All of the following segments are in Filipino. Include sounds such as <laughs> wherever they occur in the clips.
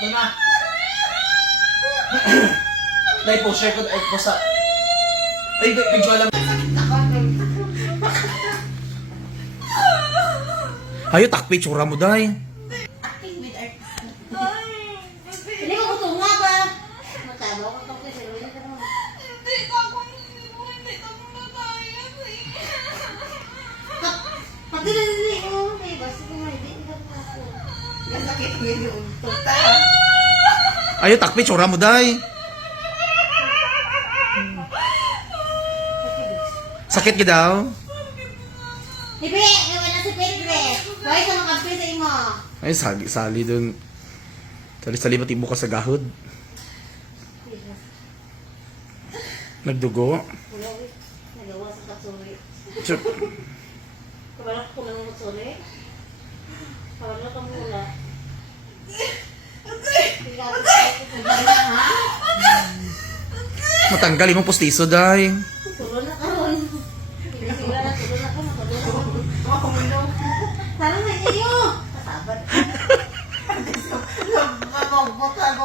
Ito na. <coughs> Dahil po, share ko dahil po sa... Ay, medyo alam. Hayo, takpi, tsura mo, day. Ayo, takpi, tsura mo, day. Sakit ka daw? Lipi, gawa na si Pedre. Hoy, sa mga sa imo. Ay, sali, sali dun. Sali-sali ba't ibo ka sa gahod? Nagdugo? Wala. Nagawa sa katsuri. Chup. Kabalak ko lang ng katsuri. Kabalak ka muna. Nagdala, ha? Matanggal imong postiso, day. Tulo na karon. Sila na tulo na ko, matulo na ko. Mga kumulong. Sana na iyo. Kasabad. Mabobot ako.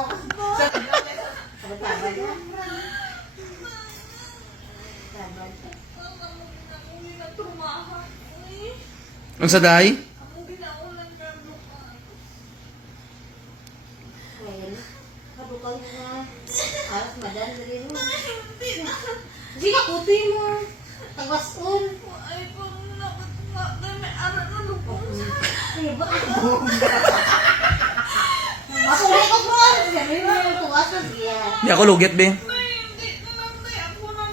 Sabad-sabad na. Sabad. Ako hindi na tumahan. eh. Ang sa day? Ako ginaulan ka bukas. Ngayon, mo na. Madan na rin mo. Na. Hindi ka kutoy mo. Tagwasun. Ay, pang nakatuma. Dami aral na lupos. Eh, ba't ako? Ako ulit ko bro. Sabi mo yung tuwasan siya. Di ako lugit, be. Ay, na.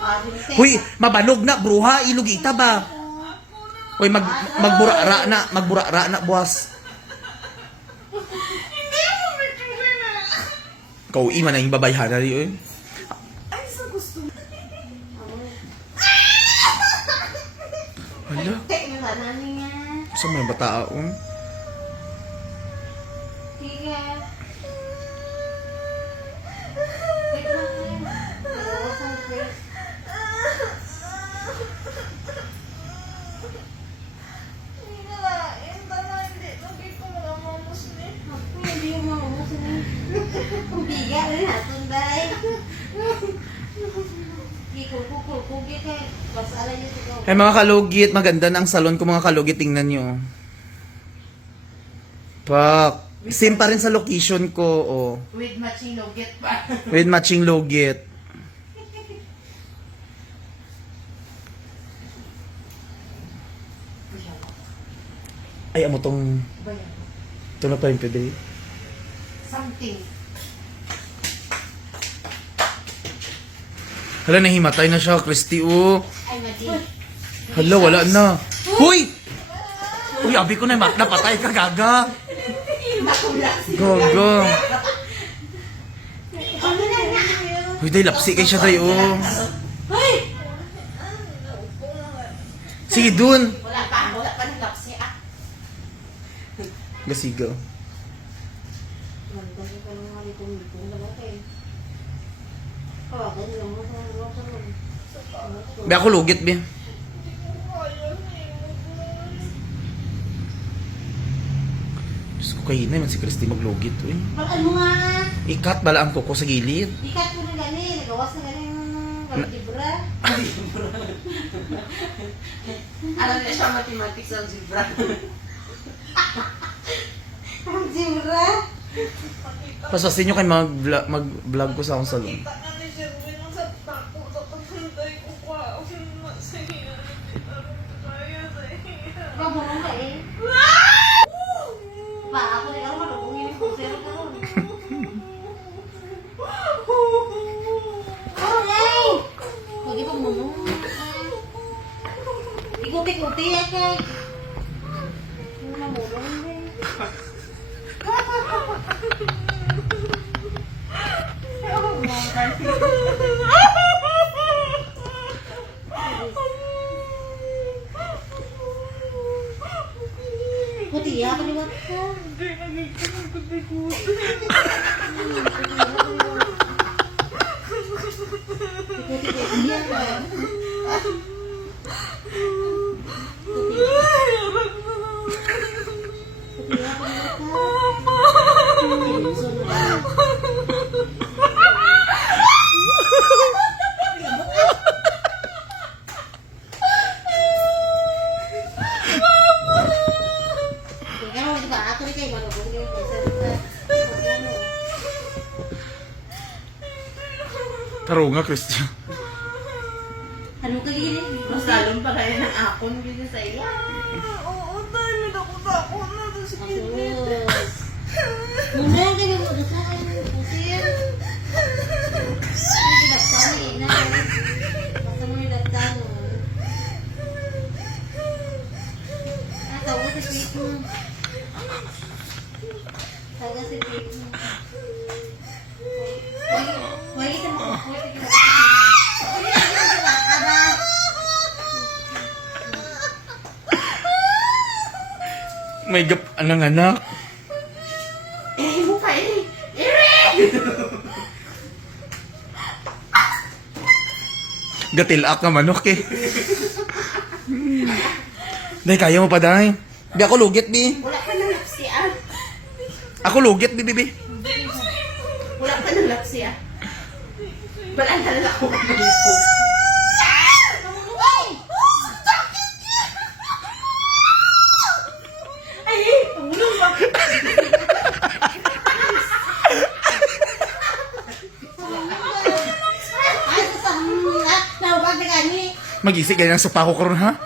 Ako na di- Huy, mabanog na, bruha, ilugita ba? Huy, mag, magbura-ra na, magbura-ra na, buwas. Hindi ako bituin na. Kau ima na yung babayhan na eh. Ay, sa gusto. Hala, sa mga bataon. Sige. Wait lang. Nagawasan first. Hindi na lain. Tama, hindi. Lagi ko mga mamos ni. Ako hindi yung mga umuso niya. Biga rin natin dahil. Kikul-kukul-kugi ka. Basta alam ito. Eh mga kalugit, maganda na ang salon ko mga kalugit, tingnan nyo. Pak. Same pa rin sa location ko, oh. With matching loget pa. <laughs> With matching logit. Ay, amo tong... Ito na pa yung pwede. Something. Hala, nahimatay na siya, Christy, oh. Ay, madi. Hala, wala na. Huy! Uy, abi ko na, mat napatay ka, gaga. Gaga. Uy, day, lapsi kay siya, day, oh. Sige, dun. Wala pa. Wala pa ng lapsi ah. Gasigaw. Be ako lugit, be. Kayo na, man si Christy maglugit, eh. Bakal mo nga. Ikat, bala ang kuko sa gilid. Ikat mo na gani. Nagawas na gani ng algebra. Alam niya siya mathematics algebra. Algebra? Paspasin nyo kayo mag-vlog, mag-vlog ko sa akong salon. Kita ಆಕಳಿಗೆ ಮನೆ Taro nga, Christian. Ano ka gini? Masalong pa kayo ng akon gini sa iya. Oo, tayo na ako sa akon na to si Gini. Muna ka na mo sa akin. Kasi... <laughs> May gap, anong anak? Eh, mo pa eh. Ere! <laughs> Gatilak ka manok eh. Dahil kaya mo pa dahil. Di ako lugit, bi. Wala ka ng lapsi ah. Ako lugit, bi, bi, bi. Wala ka ng lapsi ah. Wala na lang ako ng lupo. Ay, tulong ba? Ay, sasama. Ah, tawag na kani. Mag-isip ka ng supa ko karon ha?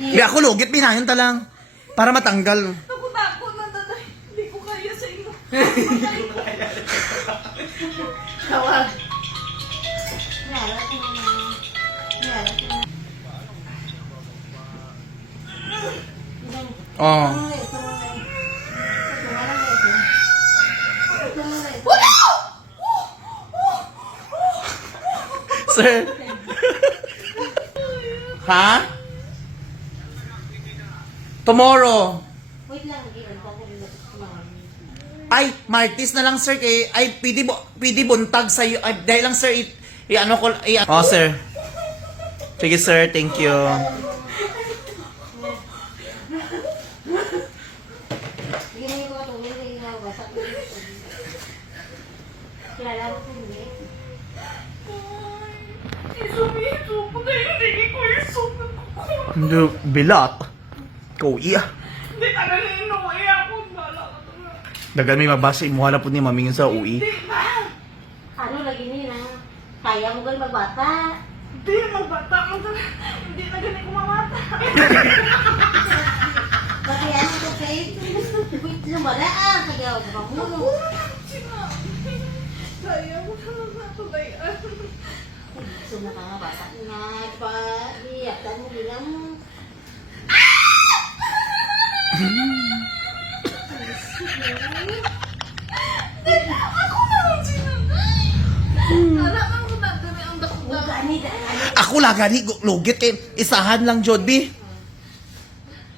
Di ako lugit, binayon ta lang. Para matanggal. Dako-dako na, tatay. Hindi ko kaya sa inyo. Tawag. Na. Na. Oh. Sir. ha? Tomorrow. Wait lang, Ay, Martis na lang sir kay ay pwede bo pwede buntag sa iyo. Ay, dahil lang sir i, i ano ko i, Oh, sir. Sige sir, thank you. Hindi ko ito, hindi ko basak. Kilala mo kung hindi. Iso-iso ko na hindi ko iso. Hindi, bilat. Ko iya. Hindi ka na inuwi ako. Na. Dagan may mabasa imo hala pud ni mamingin sa UI. Hindi na. Ano lagi nila? Kaya mo gal magbata. Hindi, magbata mo na. Hindi na ganit kumamata. Pati ano ko kay Wait, lumala ah. Kaya ako mamuno. Kaya mo na lang natulayan. Gusto na ka nga bata na pa. Iyaktan mo bilang Ako lang gu- lugit kay isahan lang jud bi.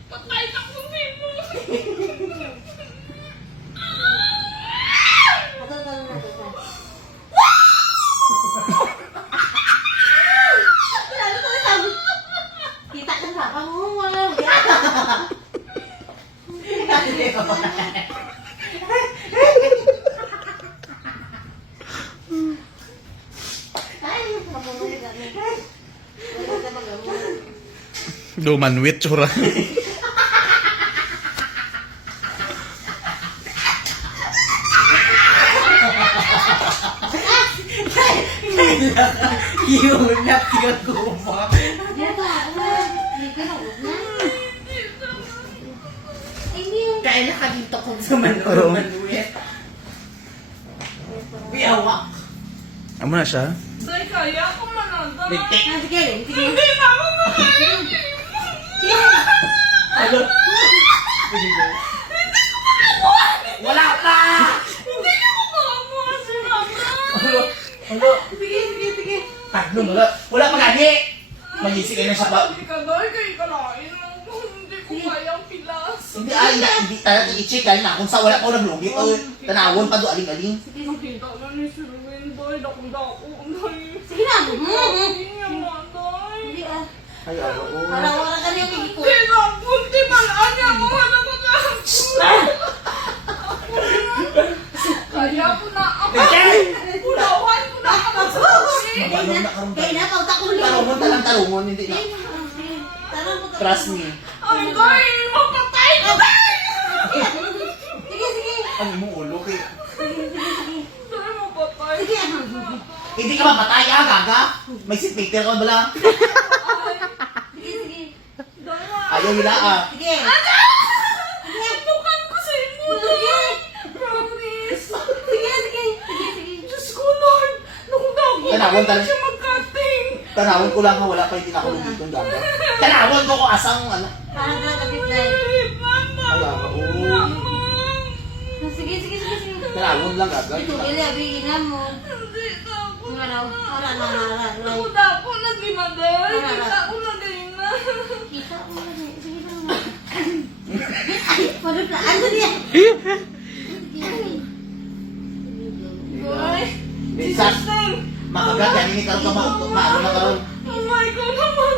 Patay na ko mo. Ato na lang natin. Lalo ko sabi. Kita ka sa pangungulo. Ay, mamuno ka ni. Wala ka magamot. Dumanwit tsura. Yung napigaguma. Diyan ka, ano? Hindi ka na, huwag na. Hindi yung Kaya ka dito kung sa manunuit. <laughs> Biyawak. Amo na siya. Dahil kaya ko mananda. Lintik. Ah, sige, sige. Hindi na ako makaya. Sige. Ano? Wala pa! Hindi ko makamuha si mama. Ano? Ano? Sige, sige, sige. Tagno wala. Wala pa gani. Mag-isip kayo ng sapa. Hindi ka dahil kayo kalain mo. Hindi ko kayang pilas. Hindi ay hindi hindi tayo kay na kung sa wala ko naglugit o tanawon pa do aling-aling. Nakita na ni Sir Wendoy. Dako-dako. Dahil. Sige na. Mm, mm. Hindi matay. Hindi ah. Ay oo. Parang wala ka niya kikiko. Hindi na. Kunti malaan niya mo. Ano ko na. Kaya ko na ako. Ulawan ko na ako. Kaya na, na, ko ulit. Tarungon ta lang tarungon hindi na. Mo to. Trust me. Ay, dahil mapatay ko. Sige, Ang mo ulo kay Sige, sige, sige. Hindi ka mapatay ah, gaga. May seatmeter ka bala. Sige, sige. Ayaw nila ah. Sige. Tukan ko sa inyo. Sige. Promise. Sige, sige. Sige, sige. Diyos ko, Lord. Naku, gago. Tanawon talaga. siya magkating. Tanawon ko lang ha, wala pa yung tinakulong dito. <laughs> Tanawon ko ko asang ano. Parang lang kapit na eh. Ay, Mama. Ang gaga. Oo. Mama. Sige, sige, sige, Tanawon lang gaga. Ito, ili, abigin na mo. Hindi ako. Ang araw. Wala na, wala na. Naku, dako na ginaday. Kita ko na ganyan na. Kita mo na eh. Sige lang. Ay, parang na. Ano niya? Minsan, makagat yan, hindi karoon ka ma- maano na karoon. Oh my God, naman.